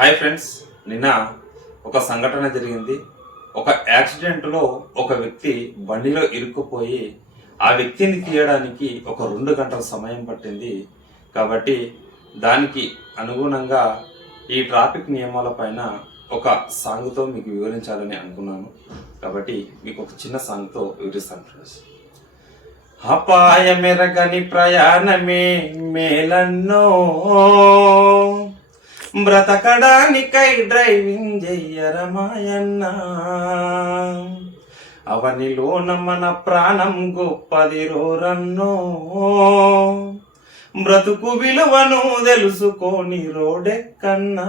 Hi friends, నిన్న ఒక సంఘటన జరిగింది. ఒక యాక్సిడెంట్లో ఒక వ్యక్తి బండిలో ఇరుక్కుపోయి ఆ వ్యక్తిని తీయడానికి ఒక 2 గంటల సమయం పట్టింది. కాబట్టి దానికి అనుగుణంగా ఈ ట్రాఫిక్ నియమాలపైన ఒక సాంగ్తో మీకు వివరించాలని అనుకున్నాను. కాబట్టి మీకు ఒక చిన్న సాంగ్తో వివరిస్తాను ఫ్రెండ్స్. అపాయమెరగని ప్రయాణమే మేలన్నో, బ్రతకడానికై డ్రైవింగ్ చెయ్యరమాయన్న, అవనిలోన మన ప్రాణం గొప్పది రోరన్నో, బ్రతుకు విలువను తెలుసుకోని రోడెక్కన్నా,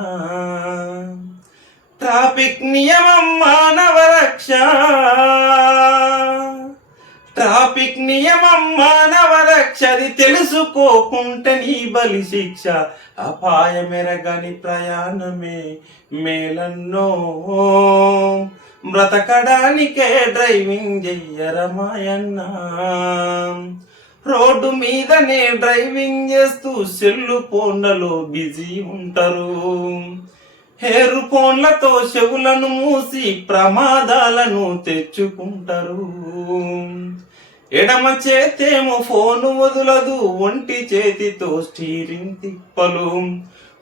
ట్రాఫిక్ నియమం మానవ రక్ష, ట్రాఫిక్ నియమం మానవ రక్షది తెలుసుకోకుంటే నీ బలి శిక్ష, అపాయమెరగని ప్రయాణమే మేలన్నో, బ్రతకడానికే డ్రైవింగ్ చెయ్యరమాయన్నా, రోడ్డు మీదనే డ్రైవింగ్ చేస్తూ సెల్లు ఫోన్లలో బిజీ ఉంటారు, హెయిర్ ఫోన్లతో చెవులను మూసి ప్రమాదాలను తెచ్చుకుంటారు, ఎడమ చేతేమో ఫోను వదులదు, ఒంటి చేతితో స్టీరింగ్ తిప్పలు,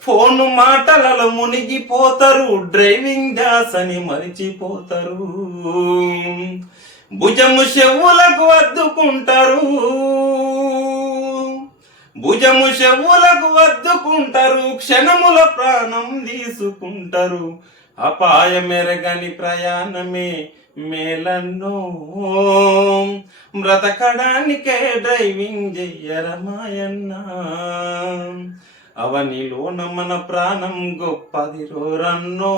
ఫోను మాటలలో మునిగిపోతారు, డ్రైవింగ్ డాసని మరిచిపోతారు, భుజము చెవులకు అద్దుకుంటారు, భుజము చెవులకు అద్దుకుంటారు, క్షణముల ప్రాణం తీసుకుంటారు, అపాయమెరగని ప్రయాణమే మేలన్నో, బ్రతకడానికే డ్రైవింగ్ చెయ్యరమాయన్నా, అవనిలోన మన ప్రాణం గొప్పది రోరన్నో,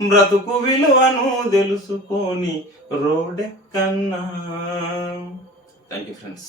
బ్రతుకు విలువను తెలుసుకొని రోడెక్కన్నా. Thank you friends.